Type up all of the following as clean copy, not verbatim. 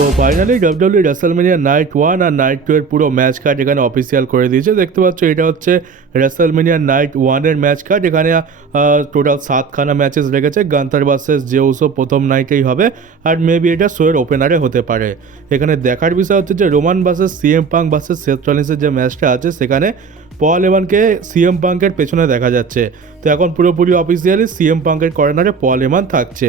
তো finally WWE WrestleMania night 1 আর night 2 এর পুরো ম্যাচ কার্ড এখানে অফিসিয়াল করে দিয়েছে। দেখতে পাচ্ছ এটা হচ্ছে রেসলম্যানিয়া নাইট 1 এর ম্যাচ কার্ড। এখানে টোটাল 7খানা ম্যাচেস রেখেছে। গান্তার ভার্সেস জে উসো প্রথম নাইটেই হবে আর মেবি এটা শোয়ের ওপেনারে হতে পারে। এখানে দেখার বিষয় হচ্ছে যে Roman versus CM Punk versus Seth রলিন্সের যে ম্যাচটা আছে সেখানে পল এভানকে সিএম পাঙ্কের পেছনে দেখা যাচ্ছে। তো এখন পুরোপুরি অফিসিয়ালি সিএম পাঙ্কের কর্নারে পল এভান থাকছে।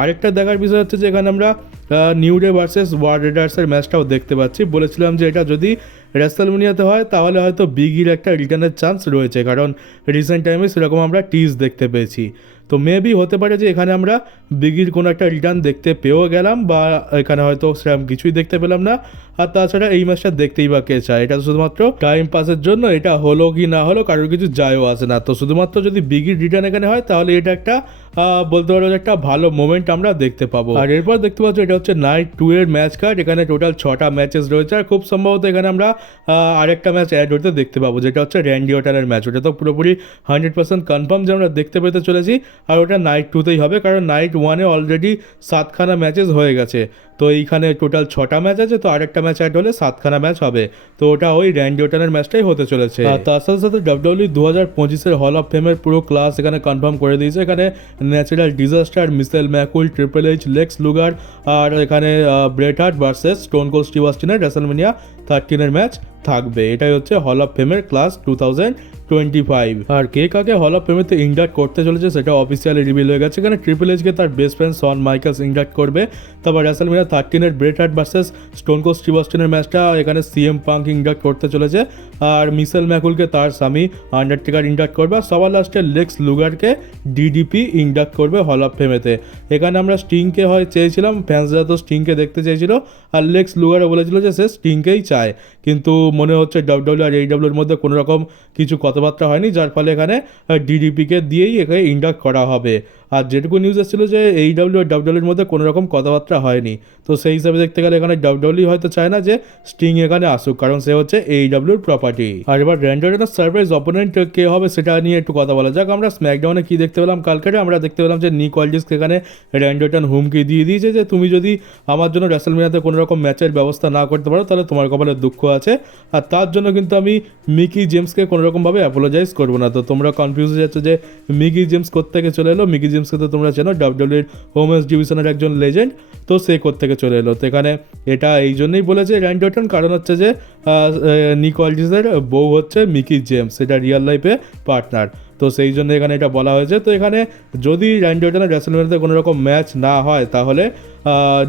আরেকটা দেখার বিষয় হচ্ছে যে এখানে আমরা নিউ ডে ভার্সেস ওয়ার্ল্ড রেডার্সের ম্যাচটাও দেখতে পাচ্ছি। বলেছিলাম যে এটা যদি রেসলম্যানিয়াতে হয় তাহলে হয়তো বিগির একটা রিটার্নের চান্স রয়েছে, কারণ রিসেন্ট টাইমে সেরকম আমরা টিজ দেখতে পেয়েছি। তো মেবি হতে পারে যে এখানে আমরা বিগির কোনো একটা রিটার্ন দেখতে পেয়েও গেলাম, বা এখানে হয়তো সেরকম কিছুই দেখতে পেলাম না। আর তাছাড়া এই ম্যাচটা দেখতেই বা কে চায়, এটা শুধুমাত্র টাইম পাসের জন্য। এটা হলো কি না হলো কারোর কিছু যায়ও আসে না। তো শুধুমাত্র যদি বিগির রিটার্ন এখানে হয় তাহলে এটা একটা বলতে পারো একটা ভালো মোমেন্ট আমরা দেখতে পাবো। আর এরপর দেখতে পাচ্ছ এটা হচ্ছে নাইট 2 এর ম্যাচ কার্ড। এখানে টোটাল 6টা ম্যাচেস রয়েছে আর খুব সম্ভবত এখানে আমরা আরেকটা ম্যাচ অ্যাড হতে দেখতে পাবো, যেটা হচ্ছে র্যান্ডি অর্টনের ম্যাচ। ওটা তো পুরোপুরি 100% কনফার্ম যে আমরা দেখতে পেতে চলেছি। আর ওটা নাইট 2তেই হবে, কারণ নাইট 1-এ অলরেডি 7খানা ম্যাচেস হয়ে গেছে। তো এইখানে টোটাল 6টা ম্যাচ আছে, তো আরেকটা ম্যাচ অ্যাড হলে 7খানা ম্যাচ হবে। তো ওটা ওই র্যান্ডি অর্টনের ম্যাচটাই হতে চলেছে। তার সাথে সাথে ডাব্লিউডাব্লিউ 2025-এর হল অফ ফেমের পুরো ক্লাস এখানে কনফার্ম করে দিয়েছে। এখানে natural disaster, Michelle McCool, triple H, Lex Luger আর এখানে Bret Hart versus Stone Cold Steve অস্টিনের রেসলম্যানিয়া 13-এর ম্যাচ থাকবে। এটাই হচ্ছে হল অফ ফেমের ক্লাস 2025। আর কে কাকে হল অফ ফেমেতে ইন্ডাক্ট করতে চলেছে সেটা অফিসিয়ালি রিভিল হয়ে গেছে। এখানে ট্রিপল এইচকে তার best friend Shawn Michaels induct করবে। তারপর রেসলম্যানিয়া 13-এর Bret Hart versus Stone Cold Steve অস্টিনের ম্যাচটা এখানে সিএম পাঙ্ক ইন্ডাক্ট করতে চলেছে। আর মিশেল ম্যাকুলকে তার স্বামী আন্ডারটেকার ইন্ডাক্ট করবে। আর সবার লাস্টে লেক্স লুগারকে ডিডিপি ইন্ডাক্ট করবে হল অফ ফেমেতে। এখানে আমরা স্টিংকে হয় চেয়েছিলাম, ফ্যান্সরা তো স্টিংকে দেখতে চেয়েছিল, আর লেক্স লুগারও বলেছিল যে সে স্টিংকেই চায়। কিন্তু মনে হচ্ছে ডাব্লিউডাব্লিউ আর এইডাব্লিউর মধ্যে কোনো রকম কিছু কথাবার্তা হয়নি, যার ফলে এখানে ডিডিপিকে দিয়েই এখানে ইন্ডাক্ট করা হবে। আর যেটুকু নিউজ এসেছিল যে এইডাব্লিউ আর ডাব্লিউডাব্লিউর মধ্যে কোনো রকম কথাবার্তা হয়নি। তো সেই হিসাবে দেখতে গেলে এখানে ডাব্লিউডাব্লিউ হয়তো চায় না যে স্টিং এখানে আসুক, কারণ সে হচ্ছে এইডাব্লিউর প্রপার্টি। আর এবার র্যান্ডি অর্টনের সারপ্রাইজ অপোনেন্ট কে হবে সেটা নিয়ে একটু কথা বলা যাক। আমরা স্ম্যাকডাউনে কি দেখতে পেলাম কালকে? আমরা দেখতে পেলাম যে নিক ওয়াল্ডিসকে এখানে র্যান্ডি অর্টন হুমকি দিয়ে দিয়েছে যে তুমি যদি আমার জন্য রেসলম্যানিয়াতে কোনো রকম ম্যাচের ব্যবস্থা না করতে পারো তাহলে তোমার কপালে দুঃখ আছে। আর তার জন্য কিন্তু আমি মিকি জেমসকে কোনো রকমভাবে অ্যাপোলোজাইজ করবো না। তো তোমরা কনফিউজ হয়ে যাচ্ছ যে মিকি জেমস কোত্থেকে চলে এলো। মিকি জেমসকে তো তোমরা চেনো, ডাব্লিউডাব্লিউর ওমেন্স ডিভিশনের একজন লেজেন্ড। তো সে কোত্থেকে চলে এলো? তো এখানে এটা এই জন্যই বলেছে র্যান্ডি অর্টন, কারণ হচ্ছে যে নিক ওয়াল্ডিসের বউ হচ্ছে মিকি জেমস, এটা রিয়েল লাইফে পার্টনার। তো সেই জন্য এখানে এটা বলা হয়েছে। তো এখানে যদি র্যান্ডি অর্টনের রেসলম্যানিয়াতে কোনো রকম ম্যাচ না হয় তাহলে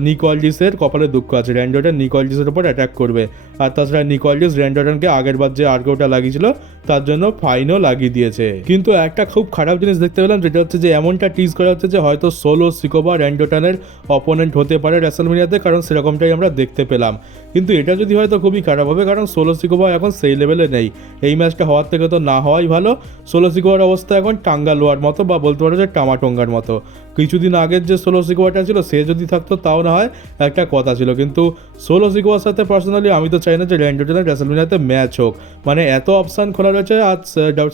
নিক ওয়াল্ডিসের কপালে দুঃখ আছে। র্যান্ডি অর্টন নিক ওয়াল্ডিসের উপর অ্যাটাক করবে। আর তাছাড়া নিক ওয়াল্ডিস র্যান্ডি অর্টনকে আগের বার যে আর্গোটা লাগিয়েছিল তার জন্য ফাইনও লাগিয়ে দিয়েছে। কিন্তু একটা খুব খারাপ জিনিস দেখতে পেলাম, যেটা হচ্ছে যে এমনটা টিজ করা হচ্ছে যে হয়তো সোলো সিকোবা র্যান্ডি অর্টনের অপোনেন্ট হতে পারে রেসলম্যানিয়াতে, কারণ সেরকমটাই আমরা দেখতে পেলাম। কিন্তু এটা যদি হয় তো খুবই খারাপ হবে, কারণ সোলো সিকোবা এখন সেই লেভেলে নেই। এই ম্যাচটা হওয়ার থেকে তো না হওয়াই ভালো। সোলো সিকোবার অবস্থা এখন টাঙ্গা লোয়ার মতো, বা বলতে পারো যে টামাটোঙ্গার মতো। কিছুদিন আগের যে সোলো সিকোয়াটা ছিল সে যদি থাকতো তাও না হয় একটা কথা ছিল, কিন্তু সোলো সিকোয়ার সাথে পার্সোনালি আমি তো চাই না যে র্যান্ডি অর্টনের রেসলম্যানিয়াতে ম্যাচ হোক। মানে এত অপশান খোলা রয়েছে, আজ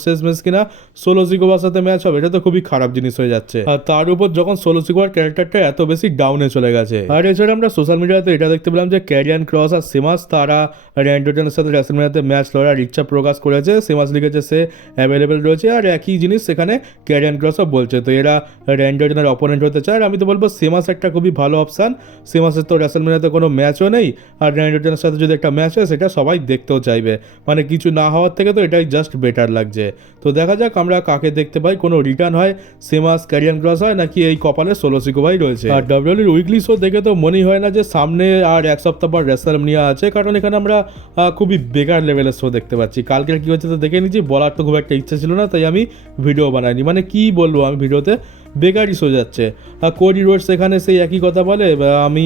শেষ ম্যাচ কিনা সোলো সিকোয়ার সাথে ম্যাচ হবে, এটা তো খুবই খারাপ জিনিস হয়ে যাচ্ছে। আর তার উপর যখন সোলো সিকোয়ার ক্যারেক্টারটা এত বেশি ডাউনে চলে গেছে। আর এছাড়া আমরা সোশ্যাল মিডিয়াতে এটা দেখতে পেলাম যে ক্যারিয়ান ক্রস আর সিমাস তারা র্যান্ডি অর্টনের সাথে রেসলম্যানিয়াতে ম্যাচ লড়ার ইচ্ছা প্রকাশ করেছে। সিমাস লিখেছে সে অ্যাভেলেবেল রয়েছে, আর একই জিনিস সেখানে ক্যারিয়ান ক্রসও বলছে। তো এরা র্যান্ডি অর্টনের অপোনেন্ট হতে চায়। আমি তো বলবো সিমাস একটা খুবই ভালো অপশান। সিমাসের তো রেসলম্যানিয়াতে কোনো ম্যাচও নেই, আর র্যান্ডি অর্টনের সাথে যদি একটা ম্যাচ হয় সেটা সবাই দেখতেও চাইবে। মানে কিছু না হওয়ার থেকে তো এটাই জাস্ট বেটার লাগছে। তো দেখা যাক আমরা কাকে দেখতে পাই, কোনো রিটার্ন হয়, সিমাস ক্যারিয়ান ক্রস হয়, নাকি এই কপালে সোলো সিকোবাই রয়েছে। আর ডাব্লিউডাব্লিউর উইকলি শো দেখে তো মনেই হয় না যে সামনে আর এক সপ্তাহ পর রেসলম্যানিয়া আছে, কারণ এখানে আমরা খুবই বেকার লেভেলের শো দেখতে পাচ্ছি। কালকের কী হচ্ছে তো দেখে নিচ্ছি, বলার তো খুব একটা ইচ্ছা ছিল না, তাই আমি ভিডিও বানাইনি। মানে কি বলবো, আমি ভিডিওতে বেকারই শো যাচ্ছে। কোডি রোডস এখানে সেই একই কথা বলে, আমি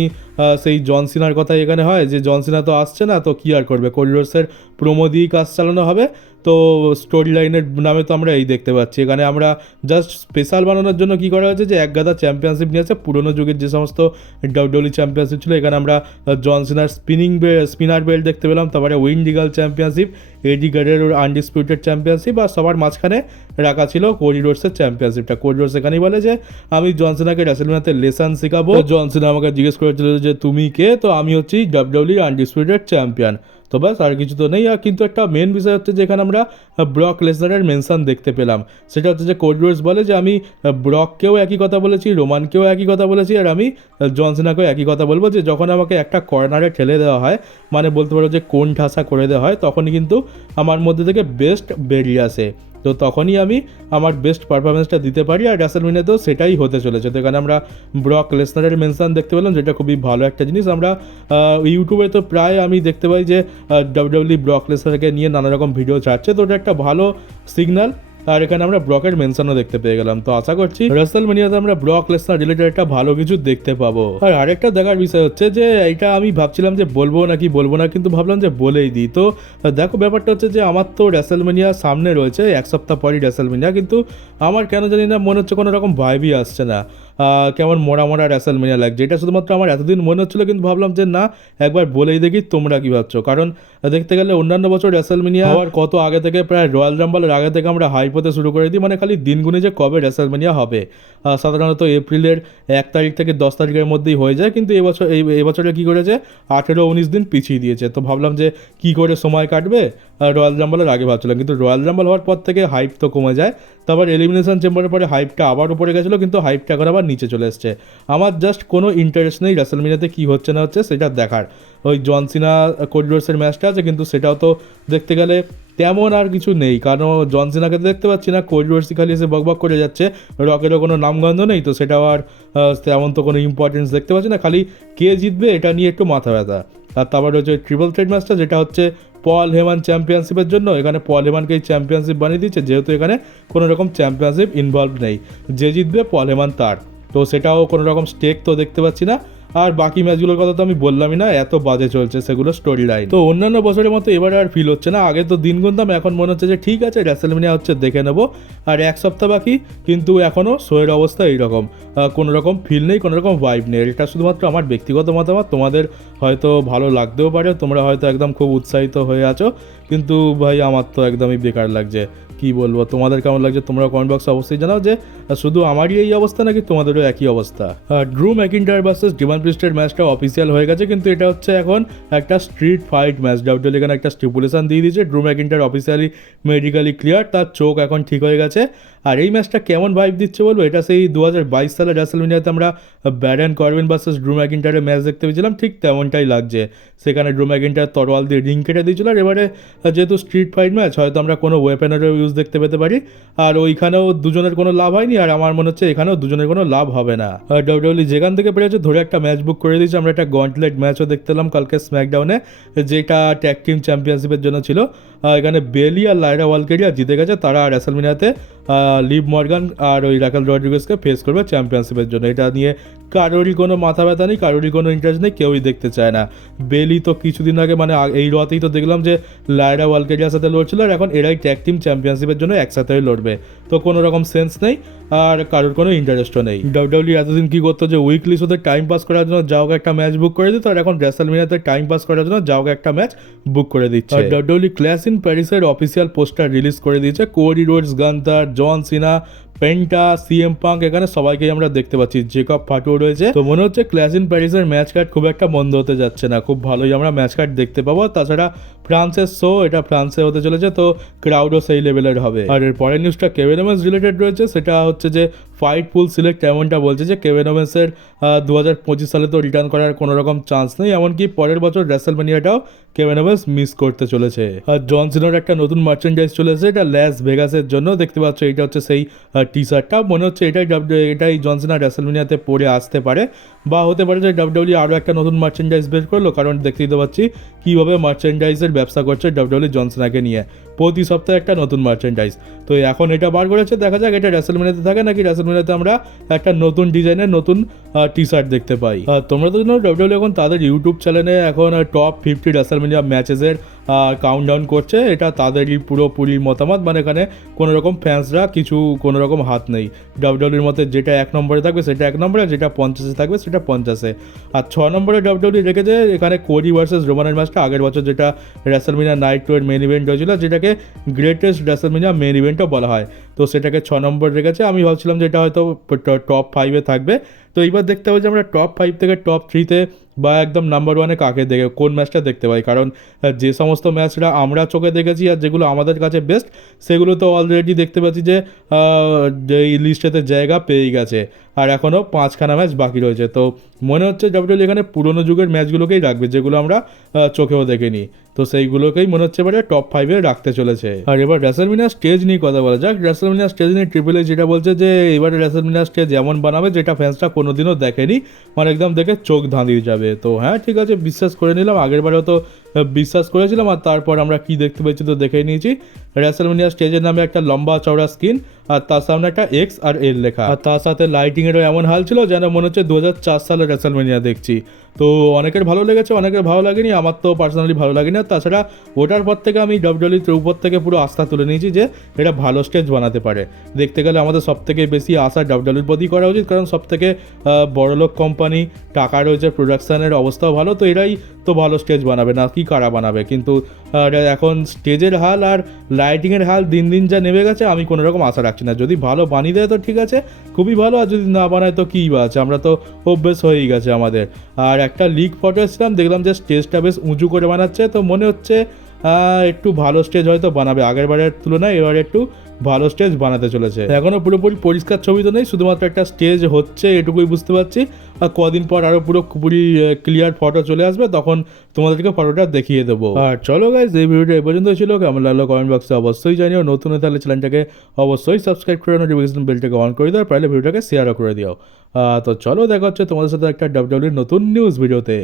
সেই জন সিনার কথাই এখানে হয় যে জন সিনা তো আসছে না, তো কি আর করবে, কোডি রোডসের প্রোমো দিয়েই কাজ চালানো হবে। তো স্টোরি লাইনের নামে তো আমরা এই দেখতে পাচ্ছি। এখানে আমরা জাস্ট স্পেশাল বানানোর জন্য কি করা হয়েছে যে এক গাদা চ্যাম্পিয়নশিপ নিয়ে আছে, পুরোনো যুগের যে সমস্ত ডাব্লিউডাব্লিউ চ্যাম্পিয়নশিপ ছিল। এখানে আমরা জন সিনার স্পিনার বেল্ট দেখতে পেলাম, তারপরে উইন লিগাল চ্যাম্পিয়নশিপ, এডি গারেরোর আনডিসপিউটেড চ্যাম্পিয়নশিপ, আর সবার মাঝখানে রাখা ছিল কোডি রোডসের চ্যাম্পিয়নশিপটা। কোডি রোডস এখানেই বলে যে আমি জন সিনাকে রেসলম্যানিয়াতে লেসন শেখাবো। জন সিনা আমাকে জিজ্ঞেস করেছিল যে তুমি কে, তো আমি হচ্ছি ডাব্লিউডাব্লিউ আনডিসপিউটেড চ্যাম্পিয়ন। তো ব্যাস আর কিছু তো নেই। আর কিন্তু একটা মেন বিষয় হচ্ছে যেখানে আমরা ব্রক লেসনারের মেনশন দেখতে পেলাম, সেটা হচ্ছে যে কোড রোডস বলে যে আমি ব্রককেও একই কথা বলেছি, রোমানকেও একই কথা বলেছি, আর আমি জন সিনাকেও একই কথা বলবো যে যখন আমাকে একটা কর্নারে ঠেলে দেওয়া হয়, মানে বলতে পারো যে কোণ ঠাসা করে দেওয়া হয়, তখনই কিন্তু আমার মধ্যে থেকে বেস্ট বেরিয়ে আসে। তো তখনই আমি আমার বেস্ট পারফরমেন্সটা দিতে পারি, আর রাসেলমেনিয়াতেও সেটাই হতে চলেছে। তো এখানে আমরা ব্রক লেসনারের মেনশন দেখতে পেলাম, যেটা খুবই ভালো একটা জিনিস। আমরা ইউটিউবে তো প্রায় আমি দেখতে পাই যে ডাব্লিউডাব্লিউ ব্রক লেসনারকে নিয়ে নানা রকম ভিডিও ছাড়ছে, তো ওটা একটা ভালো সিগন্যাল। আর এখানে আমরা ব্রকের মেনশনও দেখতে পেয়ে গেলাম। তো আশা করছি রাসেলমেনিয়াতে আমরা ব্রক লেসনার রিলেটেড একটা ভালো কিছু দেখতে পাবো। আর আরেকটা দেখার বিষয় হচ্ছে যে এটা আমি ভাবছিলাম যে বলবো নাকি বলবো না, কিন্তু ভাবলাম যে বলেই দিই। তো দেখো, ব্যাপারটা হচ্ছে যে আমার তো রাসেলমেনিয়া সামনে রয়েছে, এক সপ্তাহ পরই রাসেলমেনিয়া, কিন্তু আমার কেন জানি না মনে হচ্ছে কোনো রকম ভাইবই আসছে না। কেমন মোড়া মোড়া রাসেলমেনিয়া লাগছে, এটা শুধুমাত্র আমার এতদিন মনে হচ্ছিলো, কিন্তু ভাবলাম যে না, একবার বলেই দেখি তোমরা কী ভাবছো। কারণ দেখতে গেলে অন্যান্য বছর রাসেলমেনিয়া হওয়ার কত আগে থেকে, প্রায় রয়্যাল রাম্বলের আগে থেকে আমরা হাইপ হতে শুরু করে দিই, মানে খালি দিনগুনি যে কবে রাসেলমেনিয়া হবে। সাধারণত এপ্রিলের 1 তারিখ থেকে 10 তারিখের মধ্যেই হয়ে যায়, কিন্তু এবছরে কী করেছে, 18-19 দিন পিছিয়ে দিয়েছে। তো ভাবলাম যে কী করে সময় কাটবে, রয়্যাল রাম্বলের আগে ভাবছিলাম, কিন্তু রয়্যাল রাম্বল হওয়ার পর থেকে হাইপ তো কমে যায়। তারপর এলিমিনেশন চেম্বারের পরে হাইপটা আবার উপরে গেছিলো, কিন্তু হাইপটা এখন আবার নিচে চলে এসছে। আমার জাস্ট কোনো ইন্টারেস্ট নেই রাসেলমেনিয়াতে কী হচ্ছে না হচ্ছে সেটা দেখার। ওই জন সিনা কোডি রোডসের ম্যাচটা আছে, কিন্তু সেটাও তো দেখতে গেলে তেমন আর কিছু নেই, কারণ জন সিনাকে দেখতে পাচ্ছি না, কোডি রোডসই খালি এসে বকবক করে যাচ্ছে, রকেরও কোনো নামগন্ধ নেই, তো সেটাও আর তেমন তো কোনো ইম্পর্টেন্স দেখতে পাচ্ছি না, খালি কে জিতবে এটা নিয়ে একটু মাথা ব্যথা। আর তারপর হচ্ছে ট্রিপল থ্রেট ম্যাচটা, যেটা হচ্ছে পল হেমান চ্যাম্পিয়নশিপের জন্য। এখানে পল হেমানকেই চ্যাম্পিয়নশিপ বানিয়ে দিচ্ছে, যেহেতু এখানে কোনো রকম চ্যাম্পিয়নশিপ ইনভলভ নেই, যে জিতবে পল হেমান তার। তো সেটাও কোনো রকম স্টেক তো দেখতে পাচ্ছি না। আর বাকি ম্যাচগুলোর কথা তো আমি বললামই না, এত বাজে চলছে সেগুলো স্টোরি লাইন। তো অন্যান্য বছরের মতো এবারে আর ফিল হচ্ছে না, আগে তো দিন গুনতাম, এখন মনে হচ্ছে যে ঠিক আছে রাসেলমেনিয়া হচ্ছে, দেখে নেবো, আর 1 সপ্তাহ বাকি, কিন্তু এখনও শোয়ের অবস্থা এইরকম, কোনো রকম ফিল নেই, কোনো রকম ভাইব নেই। এটা শুধুমাত্র আমার ব্যক্তিগত মতামত, তোমাদের হয়তো ভালো লাগতেও পারে, তোমরা হয়তো একদম খুব উৎসাহিত হয়ে আছো, কিন্তু ভাই আমার তো একদমই বেকার লাগছে। কি বলবো, তোমাদের কেমন লাগছে তোমরা কমেন্ট বক্সে অবশ্যই জানাও, যে শুধু আমারই এই অবস্থা নাকি তোমাদেরও একই অবস্থা। ড্রু ম্যাকিন্টায়ার ভার্সেস ডিমান প্রিস্টের ম্যাচটা অফিসিয়াল হয়ে গেছে, কিন্তু এটা হচ্ছে এখন একটা স্ট্রিট ফাইট ম্যাচ। ডাব্লিউডাব্লিউ এখানে একটা স্টিপুলেশন দিয়ে দিয়েছে, ড্রু ম্যাকিন্টায়ার অফিসিয়ালি মেডিকেলি ক্লিয়ার, তার চোখ এখন ঠিক হয়ে গেছে। আর এই ম্যাচটা কেমন ভাইব দিচ্ছে বলবো, এটা সেই 2022 সালে রাসেলমেনিয়াতে আমরা ব্যারন কর্বিন ভার্সেস ড্রু ম্যাকিন্টায়ারের ম্যাচ দেখতে পেয়েছিলাম, ঠিক তেমনটাই লাগছে। সেখানে ড্রু ম্যাকিন্টায়ার তরোয়াল দিয়ে রিং কেটে দিয়েছিল, আর এবারে যেহেতু স্ট্রিট ফাইট ম্যাচ, হয়তো আমরা কোনো ওয়েপেনেরও ইউজ দেখতে পেতে পারি। আর ওইখানেও দুজনের কোনো লাভ হয়নি, আর আমার মনে হচ্ছে এখানেও দুজনের কোনো লাভ হবে না। ডাব্লিউডাব্লিউ যেখান থেকে পেরেছে ধরে একটা ম্যাচ বুক করে দিয়েছে। আমরা একটা গন্টলেট ম্যাচও দেখতে পেলাম কালকে স্ম্যাকডাউনে, যেটা ট্যাগ টিম চ্যাম্পিয়নশিপের জন্য ছিল। এখানে বেলি আর লাইরা ওয়ালকেরিয়া জিতে গেছে, তারা রাসেলমেনিয়াতে লিভ মর্গান আর ওই রাকেল রড্রিগেজকে ফেস করবে চ্যাম্পিয়নশিপের জন্য। এটা নিয়ে কারোরই কোনো মাথা ব্যথা নেই, কারোরই কোনো ইন্টারেস্ট নেই, কেউই দেখতে চায় না। বেলি তো কিছুদিন আগে, মানে এই রাতেই তো দেখলাম যে লাইরা ওয়ালকেরিয়ার সাথে লড়ছিল, আর এখন এরাই ট্যাগ টিম চ্যাম্পিয়নশিপের জন্য একসাথেই লড়বে। তো কোনো রকম সেন্স নেই, আর কারোর কোনো ইন্টারেস্টও নেই। ডাব্লিউডাব্লিউ এতদিন কী করতো, যে উইকলি শোতে টাইম পাস করার জন্য যাও একটা ম্যাচ বুক করে দিত, আর এখন রাসেলমেনিয়াতে টাইম পাস করার জন্য যাও একটা ম্যাচ বুক করে দিচ্ছে। আর ডাব্লিউডাব্লিউ ক্ল্যাশ ইন প্যারিসের অফিসিয়াল পোস্টার রিলিজ করে দিয়েছে। কোডি রোডস, গান্থার, জন সিনা, পেন্টা, সিএম পাঙ্ক, এখানে সবাইকেই আমরা দেখতে পাচ্ছি। জেকব ফাটুও রয়েছে। তো মনে হচ্ছে ক্ল্যাশ ইন প্যারিসের ম্যাচ কার্ড খুব একটা মন্দ হতে যাচ্ছে না, খুব ভালোই আমরা ম্যাচ কার্ড দেখতে পাবো। তাছাড়া ফ্রান্সের শো, এটা ফ্রান্সে হতে চলেছে, তো ক্রাউডও সেই লেভেলের হবে। আর এর পরের নিউজটা কেভিন ওমেন্স রিলেটেড রয়েছে, সেটা হচ্ছে যে ফাইট পুল সিলেক্ট এমনটা বলছে যে কেভিন ওমেন্সের 2025 সালে তো রিটার্ন করার কোনো রকম চান্স নেই, এমনকি পরের বছর রাসেলমেনিয়াটাও কেভিন ওমেন্স মিস করতে চলেছে। আর জন সিনার একটা নতুন মার্চেন্ডাইজ চলেছে, এটা ল্যাস ভেগাসের জন্য। দেখতে পাচ্ছ এইটা হচ্ছে সেই টি শার্টটা, মনে হচ্ছে এটাই জন সিনা রাসেলমেনিয়াতে পরে আসতে পারে, বা হতে পারে যে ডাব্লিউডাব্লিউ আরও একটা নতুন মার্চেন্ডাইজ বের করলো, কারণ দেখতেই তো পাচ্ছি কীভাবে মার্চেন্ডাইজের ব্যবসা করছে ডাব্লিউডাব্লিউ জন সিনাকে নিয়ে, প্রতি সপ্তাহে একটা নতুন মার্চেন্ডাইজ। তো এখন এটা বার করেছে, দেখা যাক এটা রাসেলমেনিয়াতে থাকে নাকি রাসেলমেনিয়াতে আমরা একটা নতুন ডিজাইনের নতুন টি শার্ট দেখতে পাই। তোমরা তো জানো ডাব্লিউডাব্লিউ এখন তাদের ইউটিউব চ্যানেলে এখন টপ 50 রাসেলমেনিয়া ম্যাচেসের কাউন্টডাউন করছে, এটা তাদেরই পুরোপুরি মতামত, মানে এখানে কোনো রকম ফ্যান্সরা কোনো রকম হাত নেই। ডাব্লিউডাব্লিউর মধ্যে যেটা 1 নম্বরে থাকবে সেটা 1 নম্বরে, যেটা 50-এ থাকবে সেটা 50-এ। আর 6 নম্বরে ডাব্লিউডাব্লিউ রেখেছে এখানে কোডি ভার্সেস রোমানের ম্যাচটা, আগের বছর যেটা রাসেলমেনিয়া নাইট 2 এর মেন ইভেন্ট হয়েছিল, যেটাকে গ্রেটেস্ট রাসেলমেনিয়া মেন ইভেন্টও বলা হয়। তো সেটাকে 6 নম্বর রেখেছে। আমি ভাবছিলাম যে এটা হয়তো টপ 5-এ থাকবে। তো এইবার দেখতে হবে যে আমরা টপ 5 থেকে টপ 3-তে বা একদম নাম্বার 1-এ কাকে দেখে কোন ম্যাচটা দেখতে পাই। কারণ যে সমস্ত ম্যাচটা আমরা চোখে দেখেছি আর যেগুলো আমাদের কাছে বেস্ট, সেগুলো তো অলরেডি দেখতে পাচ্ছি যে এই লিস্টেতে জায়গা পেয়ে গেছে। আর এখনও 5খানা ম্যাচ বাকি রয়েছে। তো মনে হচ্ছে ডাব্লিউডাব্লিউ এখানে পুরোনো যুগের ম্যাচগুলোকেই রাখবে, যেগুলো আমরা চোখেও দেখিনি। তো সেইগুলোকেই মনে হচ্ছে এবারে টপ 5-এ রাখতে চলেছে। আর এবার রেসলম্যানিয়া স্টেজ নিয়ে কথা বলা যাক। রেসলম্যানিয়া স্টেজ নিয়ে ট্রিপল এইচ যেটা বলছে যে এবারে রেসলম্যানিয়া স্টেজ এমন বানাবে যেটা ফ্যান্সরা কোনোদিনও দেখেনি, মানে একদম দেখে চোখ ধাঁধিয়ে যাবে। তো হ্যাঁ, ঠিক আছে, বিশ্বাস করে নিলাম। আগেরবারেও তো বিশ্বাস করেছিলাম, আর তারপর আমরা কি দেখতে পেয়েছি তো দেখেই নিয়েছি। রেসলম্যানিয়া স্টেজের নামে একটা লম্বা চওড়া স্ক্রিন, আর তার সামনে একটা এক্স আর এল লেখা, আর তার সাথে লাইটিংয়েরও এমন হাল ছিল যেন মনে হচ্ছে 2004 সালে রেসলম্যানিয়া দেখছি। তো অনেকের ভালো লেগেছে, অনেকের ভালো লাগেনি। আমার তো পার্সোনালি ভালো লাগেনি। আর তাছাড়া ওটার পর থেকে আমি ডাব্লিউডাব্লিউর উপর থেকে পুরো আস্থা তুলে নিয়েছি যে এটা ভালো স্টেজ বানাতে পারে। দেখতে গেলে আমাদের সবথেকে বেশি আশা ডাব্লিউডাব্লিউর প্রতি করা উচিত, কারণ সবথেকে বড়লোক কোম্পানি, টাকা রয়েছে, প্রোডাকশানের অবস্থাও ভালো। তো এরাই তো ভালো স্টেজ বানাবে, না কি কারা বানাবে। কিন্তু এখন স্টেজের হাল আর লাইটিংয়ের হাল দিন দিন যা নেমে গেছে, আমি কোনো রকম আশা রাখছি না। যদি ভালো বানিয়ে দেয় তো ঠিক আছে, খুবই ভালো। আর যদি না বানায় তো কী বা আছে, আমরা তো অভ্যেস হয়েই গেছে আমাদের। আর একটা লিগ ফটো এসেছিলাম, দেখলাম যে স্টেজটা বেশ উঁচু করে বানাচ্ছে। তো মনে হচ্ছে একটু ভালো স্টেজ হয়তো বানাবে, আগের বারের তুলনায় এবারে একটু ভালো স্টেজ বানাতে চলেছে। এখনও পুরোপুরি পরিষ্কার ছবি তো নেই, শুধুমাত্র একটা স্টেজ হচ্ছে এটুকুই বুঝতে পারছি। আর কদিন পর আরও পুরোপুরি ক্লিয়ার ফটো চলে আসবে, তখন তোমাদেরকে ফটোটা দেখিয়ে দেবো। আর চলো গাইজ, এই ভিডিওটা এই পর্যন্ত ছিল। কেমন লাগলো কমেন্ট বক্সে অবশ্যই জানিও। নতুন হয়ে তাহলে চ্যানেলটাকে অবশ্যই সাবস্ক্রাইব করে নোটিফিকেশন বেলটাকে অন করে দাও, পারলে ভিডিওটাকে শেয়ারও করে দিও। তো চলো, দেখা হচ্ছে তোমাদের সাথে একটা ডাব্লিউডাব্লিউর নতুন নিউজ ভিডিওতে।